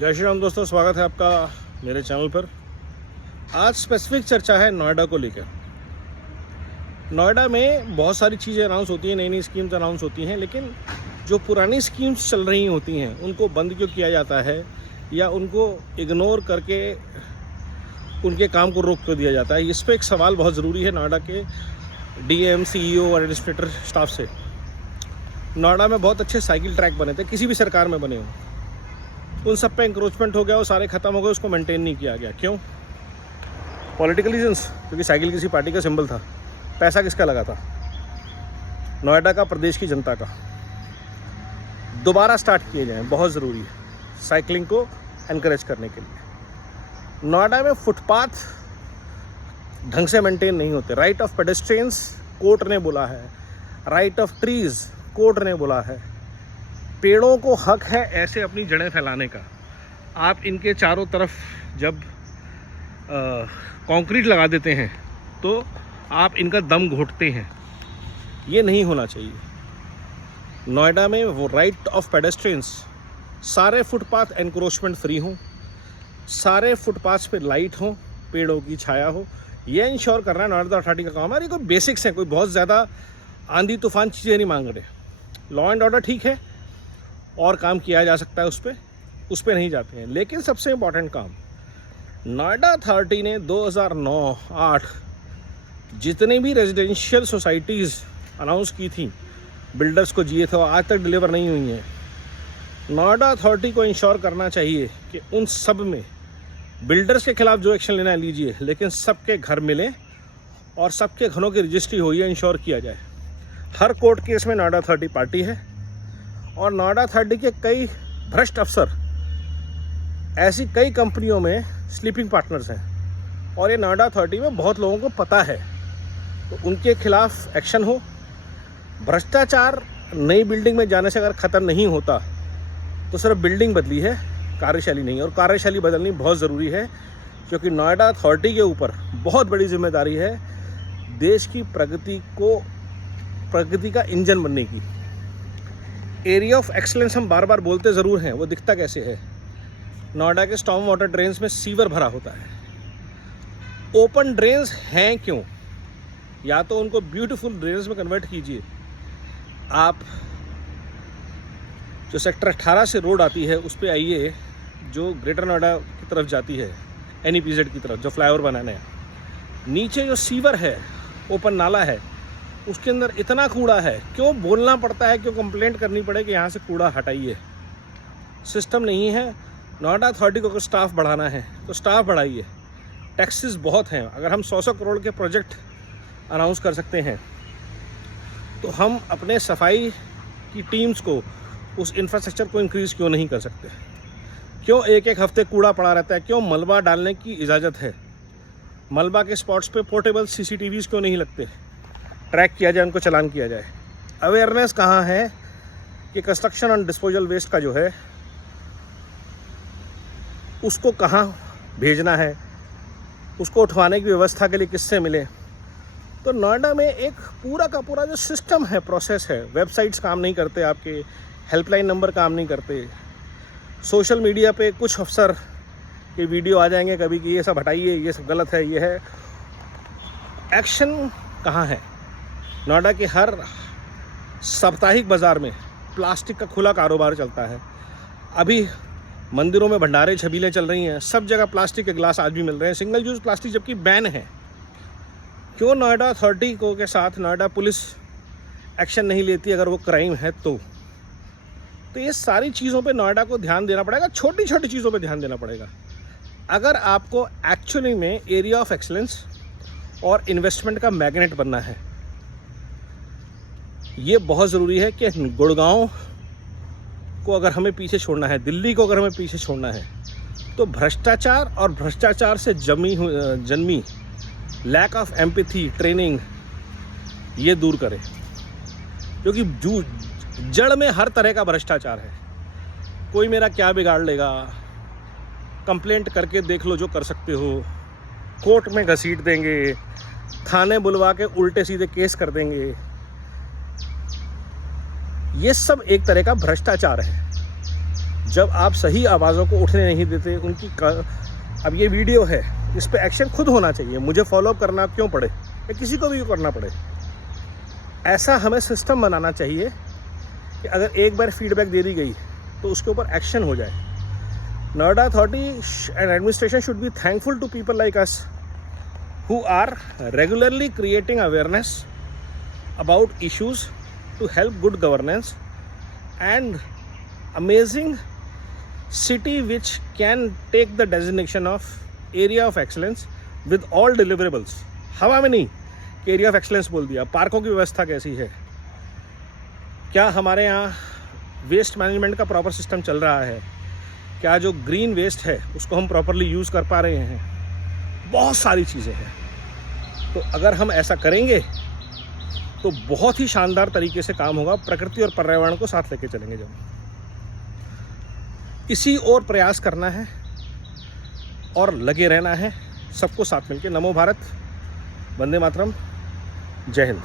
जय श्री राम दोस्तों, स्वागत है आपका मेरे चैनल पर। आज स्पेसिफिक चर्चा है नोएडा को लेकर। नोएडा में बहुत सारी चीज़ें अनाउंस होती हैं, नई नई स्कीम्स अनाउंस होती हैं, लेकिन जो पुरानी स्कीम्स चल रही होती हैं उनको बंद क्यों किया जाता है या उनको इग्नोर करके उनके काम को रोक क्यों दिया जाता है, इस पर एक सवाल बहुत ज़रूरी है नोएडा के डीएम, सीईओ और एडमिनिस्ट्रेटर स्टाफ से। नोएडा में बहुत अच्छे साइकिल ट्रैक बने थे, किसी भी सरकार में बने हों, उन सब पे इंक्रोचमेंट हो गया, वो सारे ख़त्म हो गए, उसको मेंटेन नहीं किया गया। क्यों? पॉलिटिकल रीजंस, क्योंकि साइकिल किसी पार्टी का सिंबल था। पैसा किसका लगा था? नोएडा का, प्रदेश की जनता का। दोबारा स्टार्ट किए जाएं, बहुत ज़रूरी है साइकिलिंग को एनकरेज करने के लिए। नोएडा में फुटपाथ ढंग से मेंटेन नहीं होते। राइट ऑफ पेडेस्ट्रियंस कोर्ट ने बोला है, राइट ऑफ ट्रीज़ कोर्ट ने बोला है। पेड़ों को हक है ऐसे अपनी जड़ें फैलाने का। आप इनके चारों तरफ जब कंक्रीट लगा देते हैं तो आप इनका दम घोटते हैं। ये नहीं होना चाहिए। नोएडा में वो राइट ऑफ पेडेस्ट्रियंस, सारे फुटपाथ एनक्रोचमेंट फ्री हों, सारे फुटपाथ पे लाइट हो, पेड़ों की छाया हो, ये इंश्योर करना नोएडा अथॉरिटी का काम है। ये कोई बेसिक्स हैं, कोई बहुत ज़्यादा आंधी तूफान चीज़ें नहीं मांग रहे। लॉ एंड ऑर्डर ठीक है और काम किया जा सकता है, उस पर नहीं जाते हैं। लेकिन सबसे इम्पॉर्टेंट काम, नोएडा अथॉरिटी ने 2009-8 जितने भी रेजिडेंशियल सोसाइटीज़ अनाउंस की थी, बिल्डर्स को दिए थे, वो आज तक डिलीवर नहीं हुई हैं। नोएडा अथॉरिटी को इंश्योर करना चाहिए कि उन सब में बिल्डर्स के खिलाफ जो एक्शन लेना है लीजिए, लेकिन सबके घर मिले और सबके घरों की रजिस्ट्री हो, ये इंश्योर किया जाए। हर कोर्ट केस में नोएडा अथॉरिटी पार्टी है और नोएडा अथॉरिटी के कई भ्रष्ट अफसर ऐसी कई कंपनियों में स्लीपिंग पार्टनर्स हैं और ये नोएडा अथॉरिटी में बहुत लोगों को पता है। तो उनके खिलाफ एक्शन हो। भ्रष्टाचार नई बिल्डिंग में जाने से अगर ख़त्म नहीं होता तो सिर्फ बिल्डिंग बदली है, कार्यशैली नहीं। और कार्यशैली बदलनी बहुत ज़रूरी है, क्योंकि नोएडा अथॉरिटी के ऊपर बहुत बड़ी जिम्मेदारी है देश की प्रगति का इंजन बनने की। एरिया ऑफ एक्सलेंस हम बार बार बोलते ज़रूर हैं, वो दिखता कैसे है? नोएडा के स्टॉर्म वाटर ड्रेन्स में सीवर भरा होता है। ओपन ड्रेन्स हैं क्यों? या तो उनको ब्यूटीफुल ड्रेन्स में कन्वर्ट कीजिए। आप जो सेक्टर 18 से रोड आती है उस पर आइए, जो ग्रेटर नोएडा की तरफ जाती है, NEPZ की तरफ, जो फ्लाईओवर बनाने हैं। नीचे जो सीवर है, ओपन नाला है, उसके अंदर इतना कूड़ा है। क्यों बोलना पड़ता है, क्यों कंप्लेंट करनी पड़े कि यहाँ से कूड़ा हटाइए? सिस्टम नहीं है। नोएडा अथॉरिटी को अगर स्टाफ बढ़ाना है तो स्टाफ बढ़ाइए। टैक्सेस बहुत हैं। अगर हम 100 करोड़ के प्रोजेक्ट अनाउंस कर सकते हैं तो हम अपने सफाई की टीम्स को, उस इंफ्रास्ट्रक्चर को इंक्रीज़ क्यों नहीं कर सकते? क्यों एक हफ्ते कूड़ा पड़ा रहता है? क्यों मलबा डालने की इजाज़त है? मलबा के स्पॉट्स पे पोर्टेबल CCTVs क्यों नहीं लगते? ट्रैक किया जाए, उनको चालान किया जाए। अवेयरनेस कहाँ है कि कंस्ट्रक्शन और डिस्पोजल वेस्ट का जो है उसको कहाँ भेजना है, उसको उठवाने की व्यवस्था के लिए किससे मिले? तो नोएडा में एक पूरा का पूरा जो सिस्टम है, प्रोसेस है। वेबसाइट्स काम नहीं करते, आपके हेल्पलाइन नंबर काम नहीं करते। सोशल मीडिया पे कुछ अफसर के वीडियो आ जाएंगे कभी कि ये सब हटाइए, ये सब गलत है, ये है। एक्शन कहाँ है? नोएडा के हर साप्ताहिक बाज़ार में प्लास्टिक का खुला कारोबार चलता है। अभी मंदिरों में भंडारे छबीलें चल रही हैं, सब जगह प्लास्टिक के गिलास आज भी मिल रहे हैं, सिंगल यूज़ प्लास्टिक जबकि बैन है। क्यों नोएडा अथॉरिटी को के साथ नोएडा पुलिस एक्शन नहीं लेती अगर वो क्राइम है तो ये सारी चीज़ों पे नोएडा को ध्यान देना पड़ेगा। छोटी छोटी चीज़ों पे ध्यान देना पड़ेगा अगर आपको एक्चुअली में एरिया ऑफ एक्सलेंस और इन्वेस्टमेंट का मैग्नेट बनना है। ये बहुत ज़रूरी है कि गुड़गांव को अगर हमें पीछे छोड़ना है, दिल्ली को अगर हमें पीछे छोड़ना है, तो भ्रष्टाचार और भ्रष्टाचार से जन्मी लैक ऑफ एम्पैथी, ट्रेनिंग, ये दूर करें। क्योंकि जड़ में हर तरह का भ्रष्टाचार है। कोई मेरा क्या बिगाड़ लेगा, कंप्लेंट करके देख लो जो कर सकते हो, कोर्ट में घसीट देंगे, थाने बुलवा के उल्टे सीधे केस कर देंगे। ये सब एक तरह का भ्रष्टाचार है। जब आप सही आवाज़ों को उठने नहीं देते, अब ये वीडियो है, इस पे एक्शन खुद होना चाहिए, मुझे फॉलोअप करना क्यों पड़े या किसी को भी करना पड़े। ऐसा हमें सिस्टम बनाना चाहिए कि अगर एक बार फीडबैक दे दी गई तो उसके ऊपर एक्शन हो जाए। Noida authority and administration should be thankful to people like us who are regularly creating awareness about issues to help good governance and amazing city which can take the designation of area of excellence with all deliverables। हवा में नहीं कि area of excellence बोल दिया। पार्कों की व्यवस्था कैसी है, क्या हमारे यहाँ वेस्ट मैनेजमेंट का प्रॉपर सिस्टम चल रहा है, क्या जो ग्रीन वेस्ट है उसको हम प्रॉपरली यूज़ कर पा रहे हैं, बहुत सारी चीज़ें हैं। तो अगर हम ऐसा करेंगे तो बहुत ही शानदार तरीके से काम होगा। प्रकृति और पर्यावरण को साथ लेके चलेंगे जब, इसी और प्रयास करना है और लगे रहना है सबको साथ मिलके। नमो भारत, वंदे मातरम, जय हिंद।